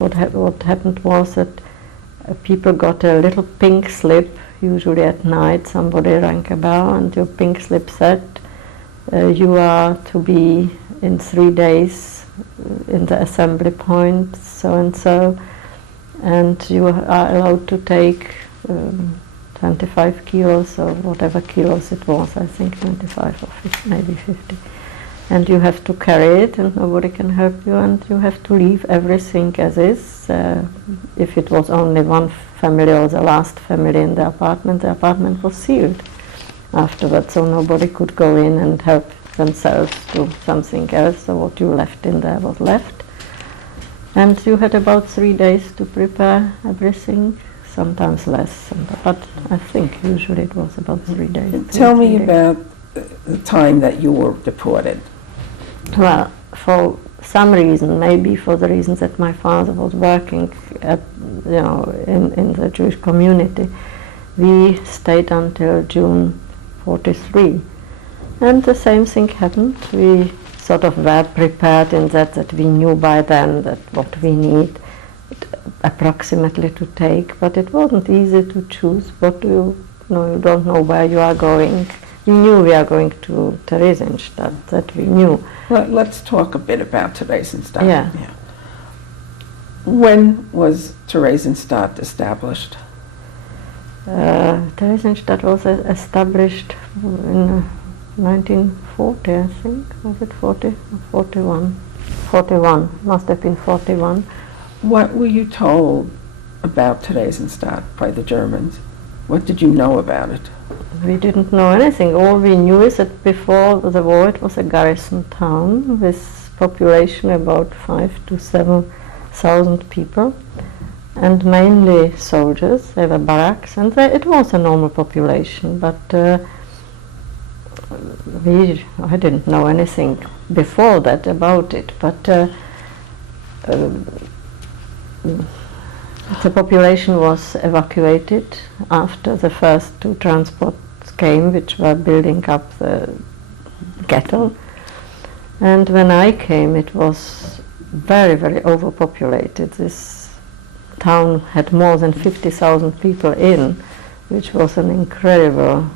what happened was that people got a little pink slip. Usually at night somebody rang a bell and your pink slip said you are to be in 3 days in the assembly point so and so, and you are allowed to take 25 kilos or whatever kilos it was, I think 25 or 50, maybe 50. And you have to carry it and nobody can help you, and you have to leave everything as is. If it was only one family or the last family in the apartment was sealed afterwards, so nobody could go in and help themselves to something else, so what you left in there was left. And you had about 3 days to prepare everything, sometimes less, but I think usually it was about 3 days. Tell me about the time that you were deported. Well, for some reason, maybe for the reasons that my father was working at, in the Jewish community, we stayed until June 43. And the same thing happened. We sort of were prepared in that we knew by then that what we need approximately to take, but it wasn't easy to choose what you don't know where you are going. We knew we are going to Theresienstadt, that we knew. Well, let's talk a bit about Theresienstadt. Yeah. When was Theresienstadt established? Theresienstadt was established in 1940, I think. Was it 40 or 41? 41, must have been 41. What were you told about Theresienstadt by the Germans? What did you know about it? We didn't know anything. All we knew is that before the war it was a garrison town with population about 5,000 to 7,000 people, and mainly soldiers. There were barracks, and it was a normal population, but I didn't know anything before that about it, but the population was evacuated after the first 2 transports came, which were building up the ghetto. And when I came, it was very, very overpopulated. This town had more than 50,000 people in, which was an incredible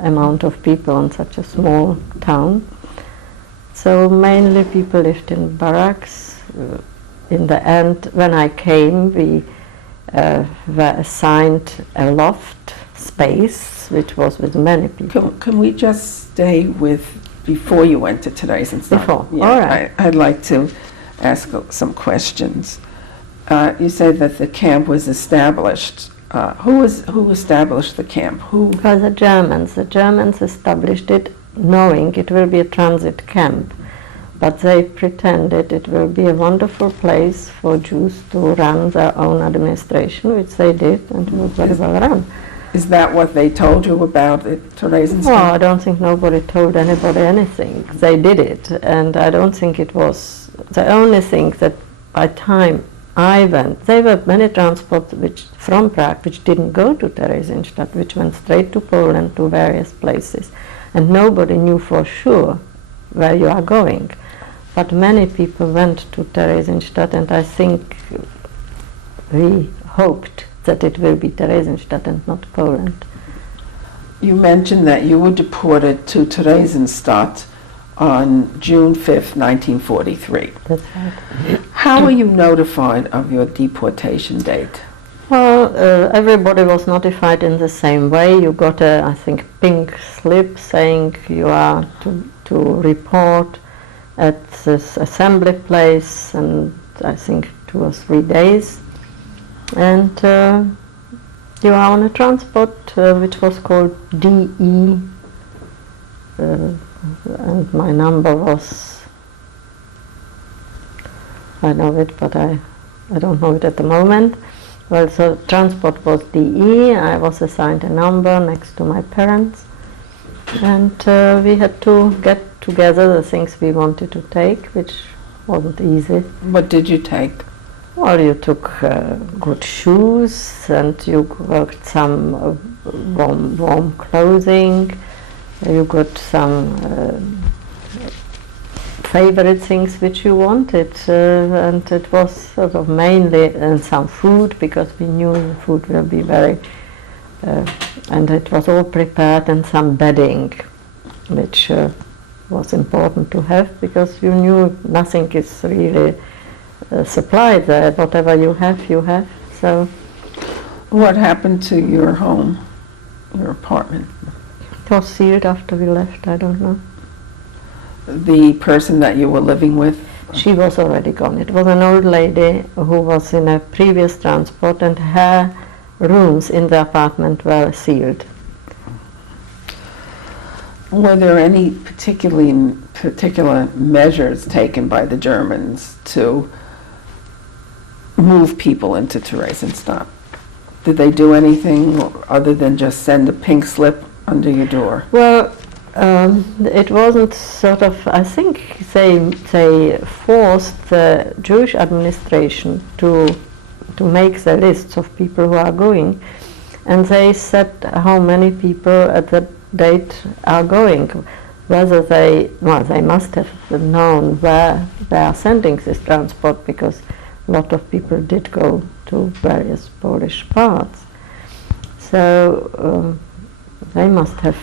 amount of people on such a small town. So mainly people lived in barracks. In the end, when I came, we were assigned a loft space, which was with many people. Can we just stay with before you went to Theresienstadt? Before, yeah, all right. I'd like to ask some questions. You said that the camp was established. Who established the camp? Who? Well, the Germans. The Germans established it knowing it will be a transit camp. But they pretended it will be a wonderful place for Jews to run their own administration, which they did, and it was very well run. Is that what they told you about it, Theresienstadt? Well, I don't think nobody told anybody anything. They did it, and I don't think it was the only thing that by time I went, there were many transports from Prague which didn't go to Theresienstadt, which went straight to Poland to various places, and nobody knew for sure where you are going. But many people went to Theresienstadt, and I think we hoped that it will be Theresienstadt and not Poland. You mentioned that you were deported to Theresienstadt on June 5th, 1943. That's right. How were you notified of your deportation date? Well, everybody was notified in the same way. You got a, I think, pink slip saying you are to report at this assembly place, and I think 2 or 3 days. And you are on a transport which was called DE, and my number was, I know it, but I don't know it at the moment. Well, so transport was DE. I was assigned a number next to my parents, and we had to get together the things we wanted to take, which wasn't easy. What did you take? Well, you took good shoes, and you got some warm clothing. You got some favorite things which you wanted, and it was sort of mainly some food, because we knew the food will be very, and it was all prepared, and some bedding, which was important to have, because you knew nothing is really supplied there. Whatever you have, you have. So, what happened to your home, your apartment? it was sealed after we left. I don't know. The person that you were living with? She was already gone. It was an old lady who was in a previous transport, and her rooms in the apartment were sealed. Were there any particular measures taken by the Germans to move people into Theresienstadt? Did they do anything other than just send a pink slip under your door? Well, it wasn't sort of, I think they forced the Jewish administration to make the lists of people who are going, and they said how many people at the date are going. Whether they must have known where they are sending this transport, because a lot of people did go to various Polish parts. So they must have,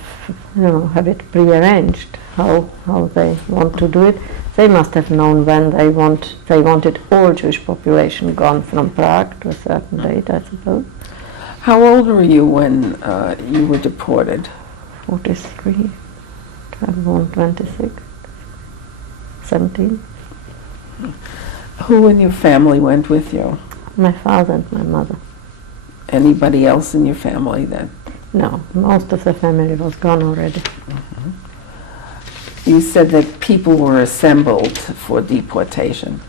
have it prearranged how they want to do it. They must have known when they wanted all Jewish population gone from Prague to a certain date, I suppose. How old were you when you were deported? 43. I was born 26. 17. Who in your family went with you? My father and my mother. Anybody else in your family that? No, most of the family was gone already. Mm-hmm. You said that people were assembled for deportation.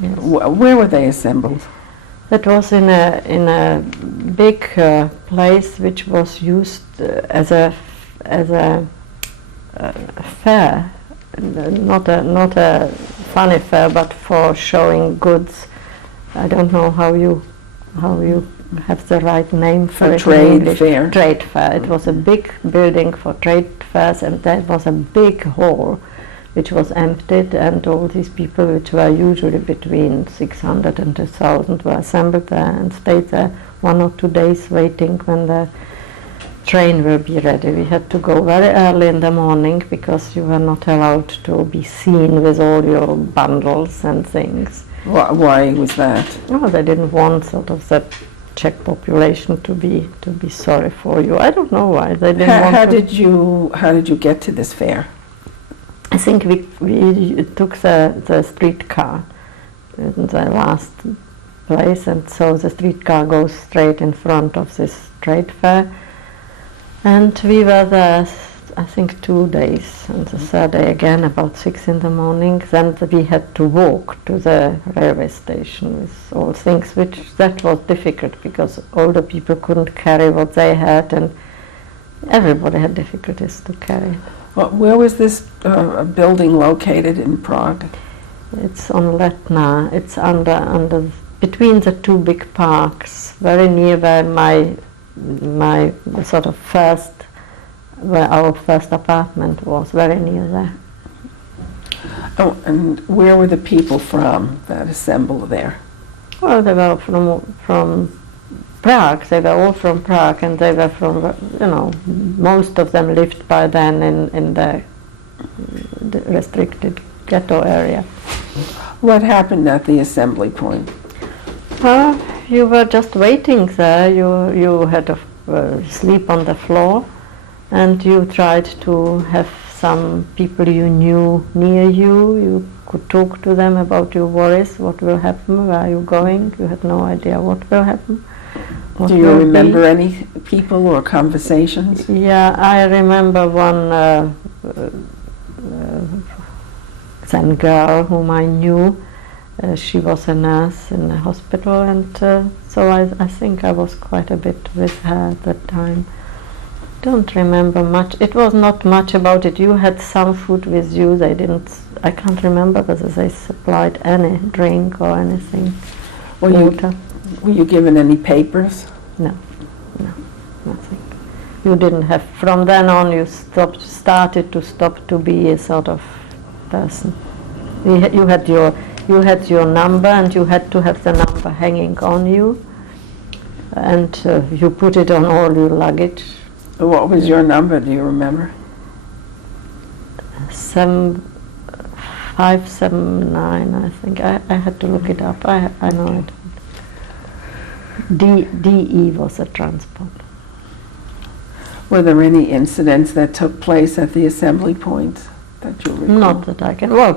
Yes. Where were they assembled? That was in a big place which was used as a fair, not a funny fair, but for showing goods. I don't know how you have the right name for it. Trade fair. Trade fair. It was a big building for trade fairs, and there was a big hall which was emptied, and all these people, which were usually between 600 and 1,000, were assembled there and stayed there 1 or 2 days waiting when the train will be ready. We had to go very early in the morning, because you were not allowed to be seen with all your bundles and things. Why was that? Oh, they didn't want sort of the Czech population to be sorry for you. I don't know why they didn't want. How did you get to this fair? I think we took the streetcar in the last place, and so the streetcar goes straight in front of this trade fair. And we were there, I think, 2 days, and the third day again about 6 in the morning. Then we had to walk to the railway station with all things, that was difficult, because older people couldn't carry what they had, and everybody had difficulties to carry. Well, where was this building located in Prague? It's on Letna. It's under between the two big parks, very near where my sort of where our first apartment was, very near there. Oh, and where were the people from that assembled there? Well, they were from Prague. They were all from Prague, and they were from, most of them lived by then in the restricted ghetto area. What happened at the assembly point? You were just waiting there. You had to sleep on the floor, and you tried to have some people you knew near you. You could talk to them about your worries, what will happen, where are you going. You had no idea what will happen. Do you remember any people or conversations? Yeah, I remember one then girl whom I knew. She was a nurse in a hospital, and so I think I was quite a bit with her at that time. Don't remember much. It was not much about it. You had some food with you. I can't remember whether they supplied any drink or anything. Water. Were you given any papers? No, nothing. You didn't have. From then on, you started to be a sort of person. You had your number, and you had to have the number hanging on you, and you put it on all your luggage. What was your number? Do you remember? 579, I think. I had to look it up. I know it. DE was a transport. Were there any incidents that took place at the assembly point that you recall? Not that I can. Well, a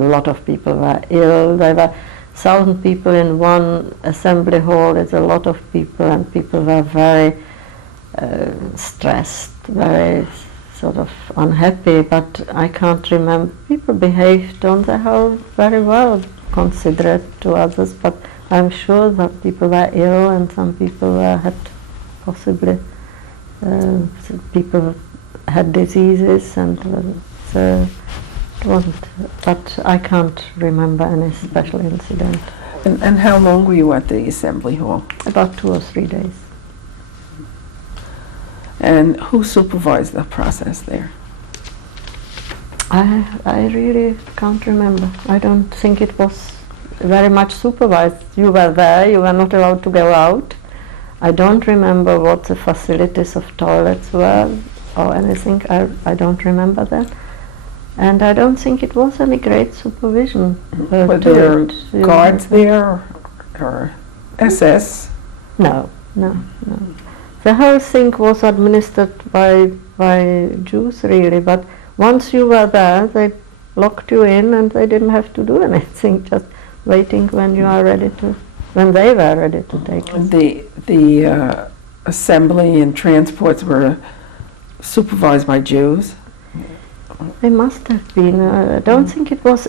lot of people were ill. There were 1,000 people in one assembly hall. It's a lot of people, and people were very stressed, very sort of unhappy. But I can't remember. People behaved on the whole very well, considerate to others. But I'm sure that people were ill, and some people had possibly. People had diseases, and it wasn't. But I can't remember any special incident. And how long were you at the assembly hall? About 2 or 3 days. And who supervised the process there? I really can't remember. I don't think it was very much supervised. You were there. You were not allowed to go out. I don't remember what the facilities of toilets were or anything. I don't remember that. And I don't think it was any great supervision. Were there guards there or SS? No. The whole thing was administered by Jews, really, but once you were there, they locked you in and they didn't have to do anything, just waiting when you are ready to. When they were ready to take us. The assembly and transports were supervised by Jews? They must have been. I don't think it was.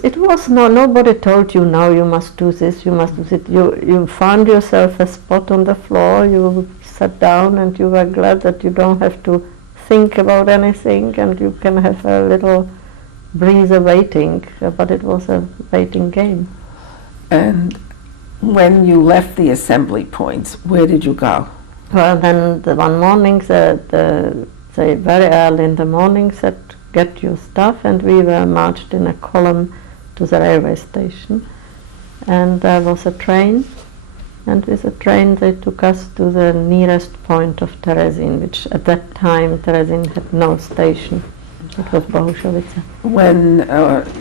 Nobody told you, now you must do this, you must do that. You found yourself a spot on the floor, you sat down, and you were glad that you don't have to think about anything, and you can have a little breather waiting. But it was a waiting game. And when you left the assembly points, where did you go? Well, then one morning, they very early in the morning said, get your stuff, and we were marched in a column to the railway station. And there was a train, and with the train they took us to the nearest point of Teresin, which at that time Teresin had no station. It was Bohušovice. When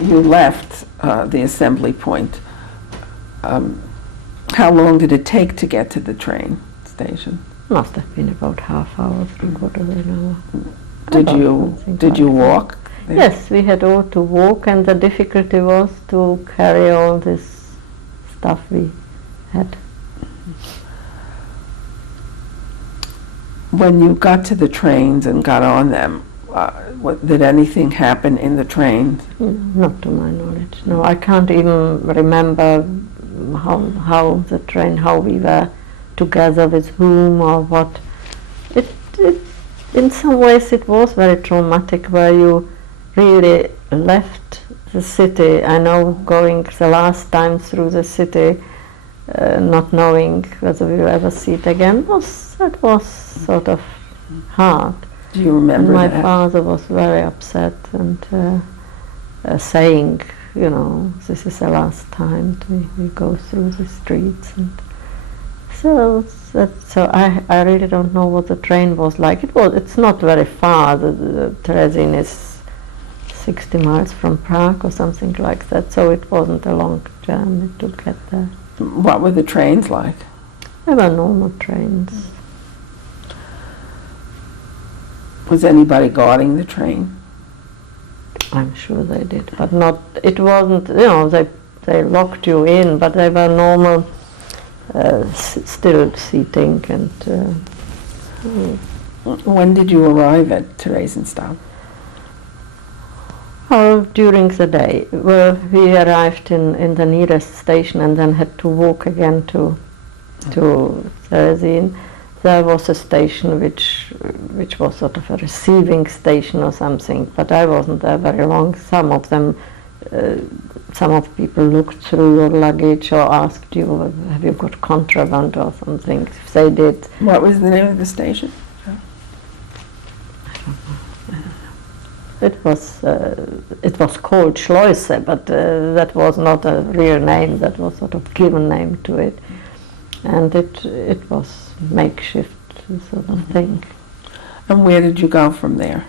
you left the assembly point, how long did it take to get to the train station? Must have been about half hour, 3/4 of an hour. Did you walk there? Yes, we had all to walk, and the difficulty was to carry all this stuff we had. When you got to the trains and got on them, did anything happen in the trains? Not to my knowledge. No, I can't even remember how the train, how we were together with whom or what. It in some ways it was very traumatic, where you really left the city. I know going the last time through the city, not knowing whether we will ever see it again, that was sort of hard. Do you remember and my that? father was very upset and saying, this is the last time we go through the streets. And so I really don't know what the train was like. It's not very far. The Teresin is 60 miles from Prague or something like that, so it wasn't a long journey to get there. What were the trains like? They were normal trains. Was anybody guarding the train? I'm sure they did, but not. It wasn't. They locked you in, but they were normal, still seating and. When did you arrive at Theresienstadt? Oh, during the day. Well, we arrived in the nearest station and then had to walk again to Teresin. There was a station which was sort of a receiving station or something, but I wasn't there very long. Some of people looked through your luggage or asked you, have you got contraband or something. If they did. What was the name of the station? I don't know. it was called Schleuse, but that was not a real name. That was sort of given name to it, and it was makeshift sort of thing. And where did you go from there?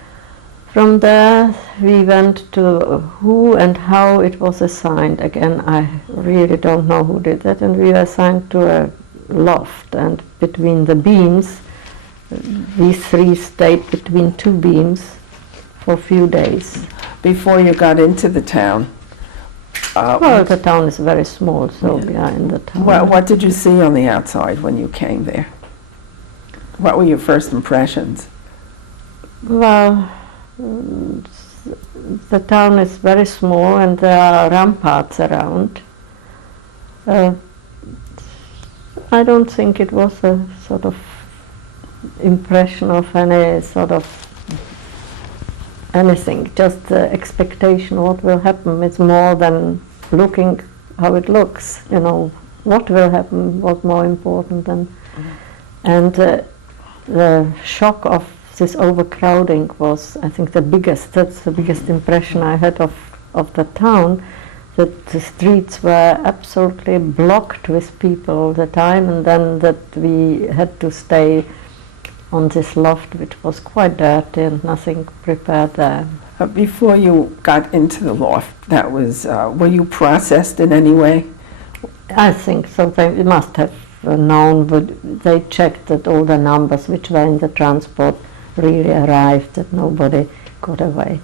From there, we went to who and how it was assigned. Again, I really don't know who did that, and we were assigned to a loft, and between the beams, we three stayed between two beams for a few days. Before you got into the town? Well, the town is very small, so we are in the town. What did you see on the outside when you came there? What were your first impressions? Well, the town is very small and there are ramparts around. I don't think it was a sort of impression of any sort of anything, just the expectation what will happen. It's more than looking how it looks, you know, what will happen was more important than, and the shock of this overcrowding was, I think, that's the biggest impression I had of the town, that the streets were absolutely blocked with people all the time, and then that we had to stay on this loft, which was quite dirty and nothing prepared there. Before you got into the loft, that was, were you processed in any way? I think so. They must have known, but they checked that all the numbers which were in the transport really arrived, that nobody got away.